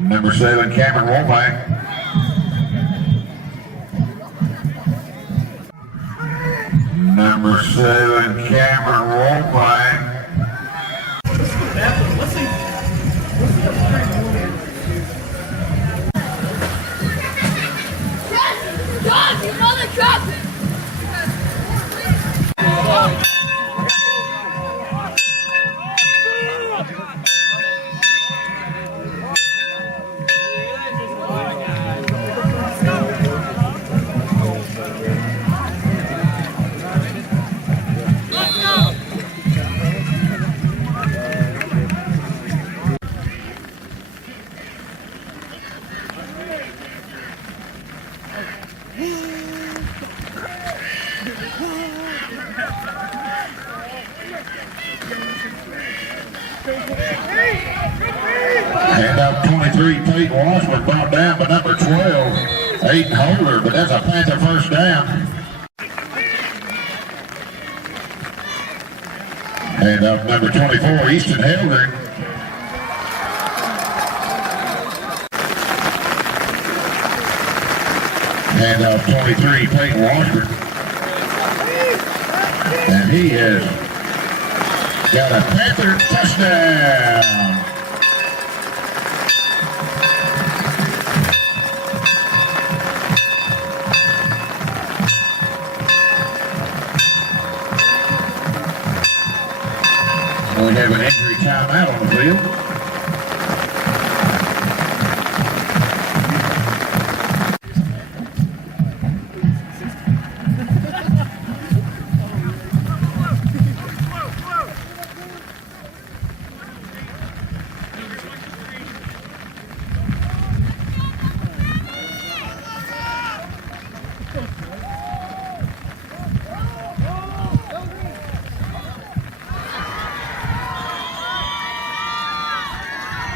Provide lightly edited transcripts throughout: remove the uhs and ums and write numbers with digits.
Number 7, Cameron Womack. Number 7, Cameron Womack. John, you know the trap! And up 23, Peyton Washburn brought down by number 12, Aiden Holder, but that's a Panther first down. And up number 24, Easton Helder. And up 23, Peyton Washburn. And he has got a Panther touchdown. We have an injury timeout on the field.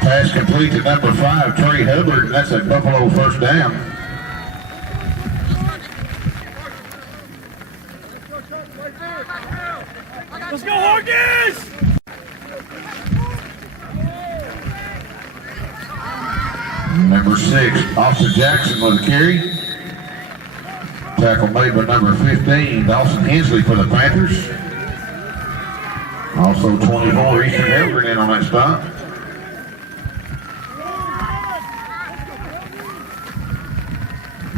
Pass complete to number 5, Trey Hubbard, and that's a Buffalo first down. Let's go, Hawkins! Number 6, Austin Jackson with a carry. Tackle made by number 15, Dawson Hensley for the Panthers. Also 24, Easton Helder in on that stop.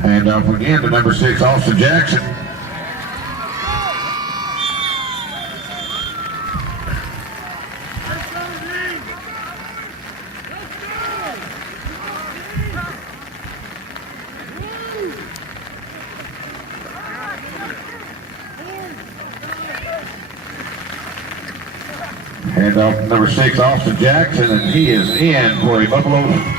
And off again to number 6, Austin Jackson. And off number 6, Austin Jackson, and he is in for a Buffalo.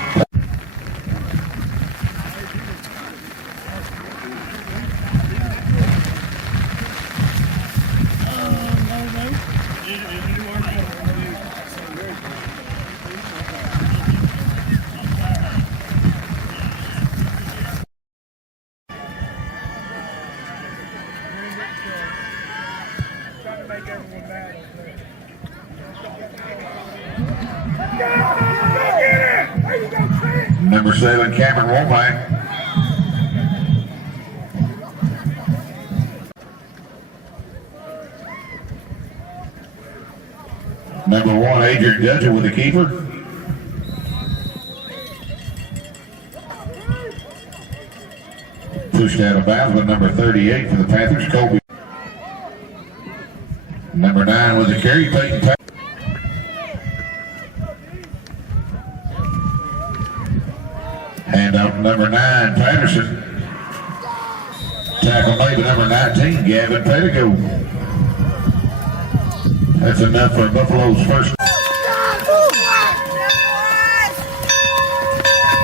Number 7, Cameron Womack. Number 1, Adrian Gudger with the keeper. Pushed out of bounds by number 38 for the Panthers, Kobe. Number 9 with the carry, Peyton. And out number 9, Patterson. Tackle made by number 19, Gavin Pettigo. That's enough for Buffalo's first.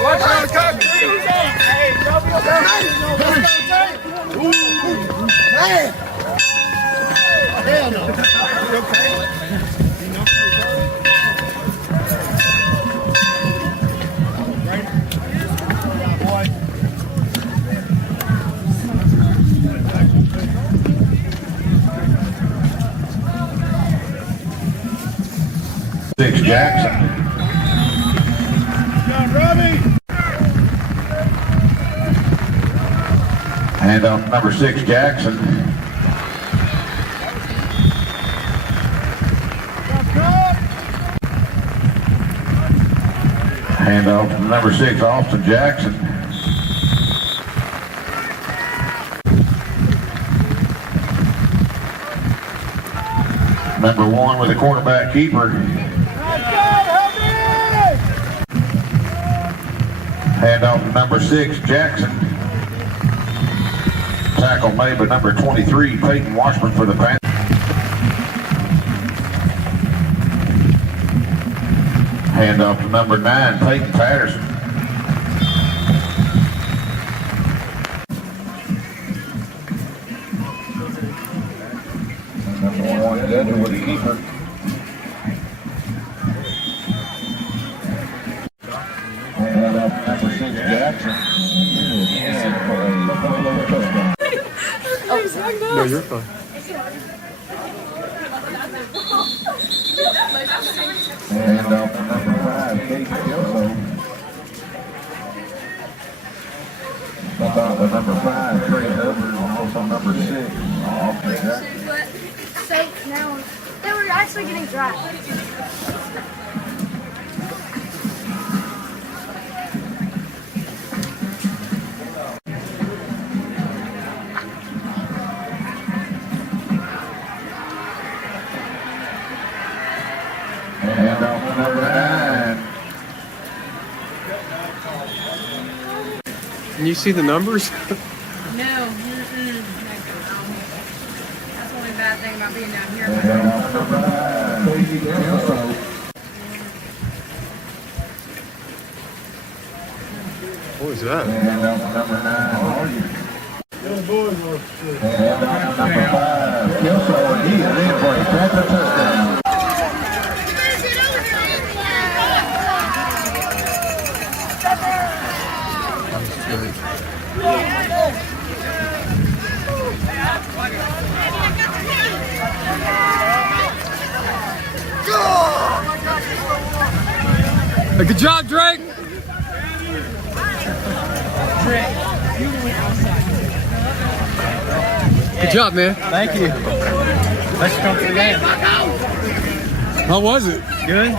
Watch out, the cock. Hey, hell no. Okay. Jackson. John Robbie. Hand off to number 6, Jackson. Hand off to number 6, Austin Jackson. Number 1 with the quarterback keeper. Hand off to number 6, Jackson. Tackle made by number 23, Peyton Washburn for the Panthers. Hand off to number 9, Peyton Patterson. Number 1, Dudley with the keeper. Hand off to number 6, Jackson. No, you're fine. Hand off to number 5, Casey Kelso. About the number 5, Trey Hubbard, and also number 6, Austin Jackson. So now they were actually getting dry. Hand off to number 9. Can you see the numbers? No. That's the only bad thing about being down here. Hand off to number 9, Casey Kelso. What was that? Hand off to number 9, Hardy. Hand off to number 5, Kelso, and he is in for a Panther touchdown. Hey, good job, Drake. Good job, man. Thank you. Let's come to the game. How was it? Good.